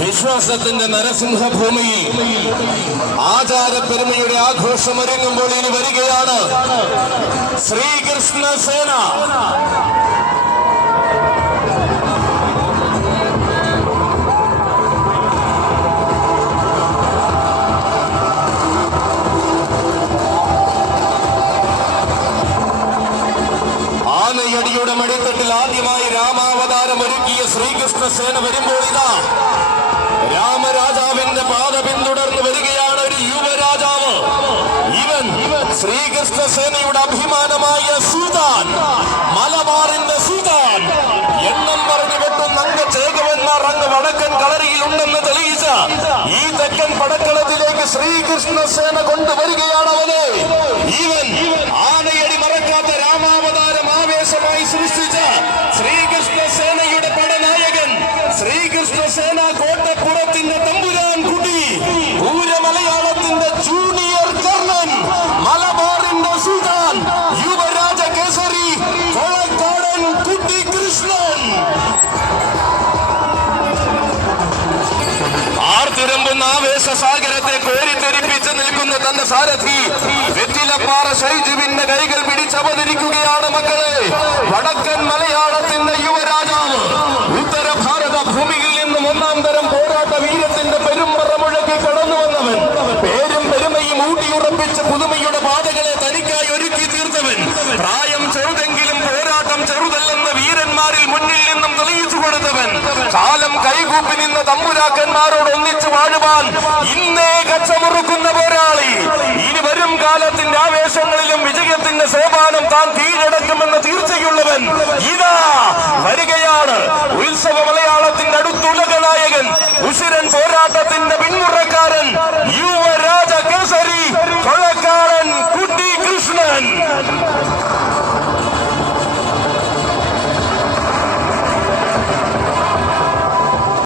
വിശ്വാസത്തിന്റെ നരസിംഹഭൂമിയിൽ ആചാരപ്പെരുമയുടെ ആഘോഷമൊരുങ്ങുമ്പോൾ ഇനി വരികയാണ് ശ്രീകൃഷ്ണ സേന. ആനയടിയുടെ മടിത്തട്ടിൽ ആദ്യമായി രാമാവതാരം ഒരുക്കിയ ശ്രീകൃഷ്ണ സേന വരുമ്പോൾ ഇതാ രാമരാജാവിന്റെ പാത പിന്തുടർന്ന് വരികയാണ് ഒരു യുവരാജാവ്. ഇവൻ ശ്രീകൃഷ്ണ സേനയുടെ അഭിമാനമായ സുൽത്താൻ, മലബാറിന്റെ സുൽത്താൻ, എണ്ണം പറഞ്ഞു വെട്ടും നങ്കചേകവന്മാർ അങ്ങ് വടക്കൻ കളരിയിൽ ഉണ്ടെന്ന് തെളിയിച്ച ഈ തെക്കൻ പടക്കളത്തിലേക്ക് ശ്രീകൃഷ്ണ സേന കൊണ്ടുവരികയാണ് അവനെ. ഇവൻ ആനയടി മറക്കാത്ത രാമാവതാരം ആവേശമായി സൃഷ്ടിച്ച ശ്രീകൃഷ്ണ സേനയുടെ പടനായകൻ, ശ്രീകൃഷ്ണ സേന കോട്ടപ്പുറത്തിന്റെ തമ്പുരാൻ കുട്ടി, പൂരമലയാളത്തിന്റെ ജൂനിയർ കർണൻ, മലബാറിന്റെ സുൽത്താൻ, യുവരാജ കേസരി കൊളക്കാടൻ കുട്ടി കൃഷ്ണൻ. ആർത്തിരമ്പുന്ന ആവേശസാഗരത്തെ കോരിത്തെരിപ്പിച്ച് നിൽക്കുന്ന തന്റെ സാരഥി വെറ്റിലപ്പാറ ഷൈജുവിന്റെ കൈകൾ പിടിച്ചവതരിക്കുകയാണ് മക്കളെ. വടക്കൻ മലയാളത്തിന്റെ യുവരാജാവ്, ഉത്തര ഭാരത ഭൂമിയിൽ നിന്നും ഒന്നാം തരം പോരാട്ട വീരത്തിന്റെ പെരുമ്പറ മുഴക്കി കടന്നു വന്നവൻ, പേരും പെരുമയും ഊട്ടിയുറപ്പിച്ച പുതുമയുടെ പാതകളെ തനിക്കായി ഒരുക്കി തീർത്തവൻ, പ്രായം ചെറുതെങ്കിലും പോരാട്ടം ചെറുതല്ലെന്ന് വീരന്മാരിൽ മുന്നിൽ നിന്നും തെളിയിച്ചു കൊടുത്തവൻ, കാലം കൈകൂപ്പി നിന്ന തമ്പുരാക്കന്മാരോട് ഒന്നിച്ചു വാഴുവാൻ ഇന്നേ കച്ചമുറുക്കുന്ന പോരാളി, ഇനി വരും കാലത്തിന്റെ ആവേശങ്ങളിലും വിജയത്തിന്റെ സോപാനം താൻ കീഴടക്കുമെന്ന തീർച്ചയുള്ളവൻ ഇതാ വരികയാണ്. ഉത്സവ മലയാളത്തിന്റെ അടുത്തുലക നായകൻ, ഉശിരൻ പോരാട്ടത്തിന്റെ